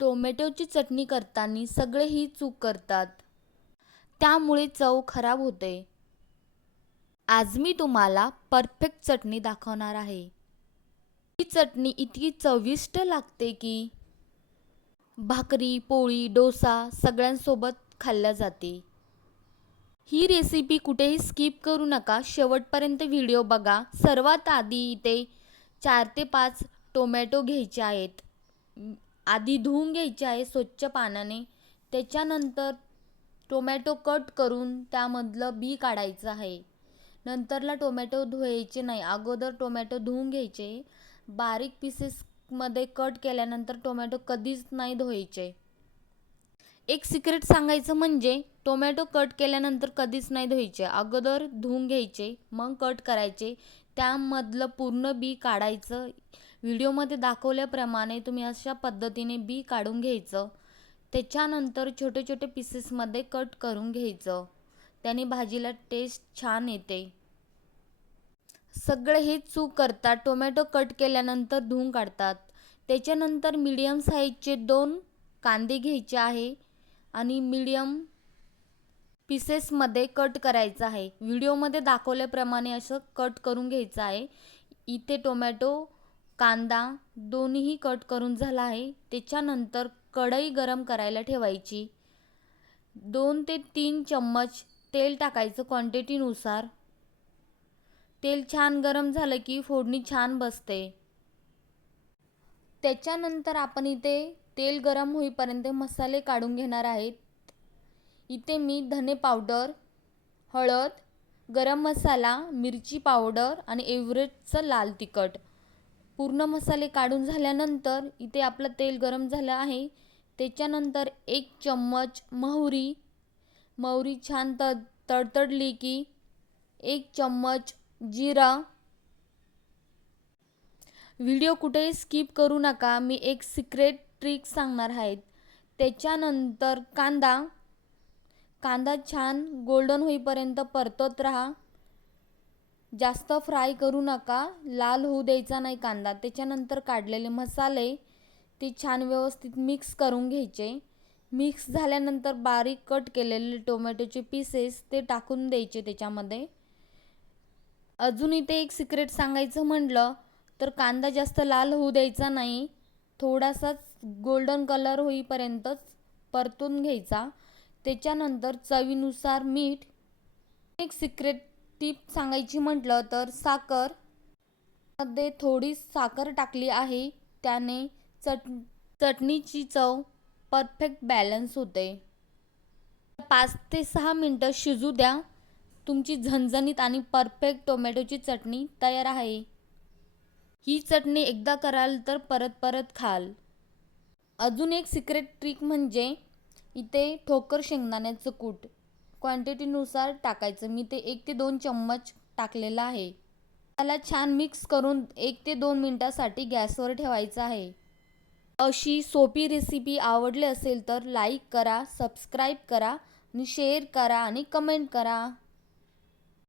टोमॅटोची चटणी करताना सगळे ही चूक करतात, त्यामुळे चव खराब होते. आज मी तुम्हाला परफेक्ट चटणी दाखवणार आहे. ही चटणी इतकी चविष्ट लागते की भाकरी, पोळी, डोसा सगळ्यांसोबत खाल्ल्या जाते. ही रेसिपी कुठेही स्किप करू नका, शेवटपर्यंत व्हिडिओ बघा. सर्वात आधी इथे 4 ते 5 टोमॅटो घ्यायचे आहेत. आधी धुवून घ्यायचे आहे स्वच्छ पाण्याने. त्याच्यानंतर टोमॅटो कट करून त्यामधलं बी काढायचं आहे. नंतरला टोमॅटो धुवायचे नाही, अगोदर टोमॅटो धुवून घ्यायचे. बारीक पीसेसमध्ये कट केल्यानंतर टोमॅटो कधीच नाही धुवायचे. एक सिक्रेट सांगायचं म्हणजे टोमॅटो कट केल्यानंतर कधीच नाही धुवायचे, अगोदर धुवून घ्यायचे मग कट करायचे. त्यामधलं पूर्ण बी काढायचं. व्हिडिओमध्ये दाखवल्याप्रमाणे तुम्ही अशा पद्धतीने बी काढून घ्यायचं. त्याच्यानंतर छोटे छोटे पीसेसमध्ये कट करून घ्यायचं. त्याने भाजीला टेस्ट छान येते. सगळे हे चूक करतात, टोमॅटो कट केल्यानंतर धुवून काढतात. त्याच्यानंतर मीडियम साईजचे 2 कांदे घ्यायचे आहे आणि मीडियम पीसेसमध्ये कट करायचं आहे. व्हिडिओमध्ये दाखवल्याप्रमाणे असं कट करून घ्यायचं आहे. इथे टोमॅटो, कांदा दोन्हीही कट करून झाला आहे. त्याच्यानंतर कढई गरम करायला ठेवायची. 2 ते 3 चम्मच तेल टाकायचं क्वांटिटीनुसार. तेल छान गरम झालं की फोडणी छान बसते. त्याच्यानंतर आपण इथे तेल गरम होईपर्यंत मसाले काढून घेणार आहेत. इथे मी धने पावडर, हळद, गरम मसाला, मिरची पावडर आणि एव्हरेस्टचं लाल तिखट पूर्ण मसाले काढून झाल्यानंतर इथे आपलं तेल गरम झालं आहे. त्याच्यानंतर 1 चम्मच मोहरी छान तडतडली की 1 चम्मच जिरा. व्हिडिओ कुठेही स्किप करू नका, मी एक सिक्रेट ट्रिक सांगणार आहे. त्याच्यानंतर कांदा छान गोल्डन होईपर्यंत परतत राहा. जास्त फ्राय करू नका, लाल होऊ द्यायचा नाही कांदा. त्याच्यानंतर काढलेले मसाले ते छान व्यवस्थित मिक्स करून घ्यायचे. मिक्स झाल्यानंतर बारीक कट केलेले टोमॅटोचे पीसेस ते टाकून द्यायचे त्याच्यामध्ये. अजून इथे एक सिक्रेट सांगायचं म्हटलं तर कांदा जास्त लाल होऊ द्यायचा नाही, थोडासाच गोल्डन कलर होईपर्यंतच परतून घ्यायचा. त्याच्यानंतर चवीनुसार मीठ. एक सिक्रेट टिप सांगायची म्हटलं तर मध्ये थोडी साखर टाकली आहे, त्याने चटणीची चव परफेक्ट बॅलन्स होते. 5 ते 6 मिनटं शिजू द्या. तुमची झणझणीत आणि परफेक्ट टोमॅटोची चटणी तयार आहे. ही चटणी एकदा कराल तर परत परत खाल. अजून एक सिक्रेट ट्रिक म्हणजे इथे ठोकर शेंगदाण्याचं कूट क्वांटिटीनुसार टाकायचं. मी ते 1 ते 2 चम्मच टाकलेलं आहे. त्याला छान मिक्स करून 1 ते 2 मिनिटासाठी गॅसवर ठेवायचं आहे. अशी सोपी रेसिपी आवडली असेल तर लाईक करा, सबस्क्राईब करा आणि शेअर करा आणि कमेंट करा.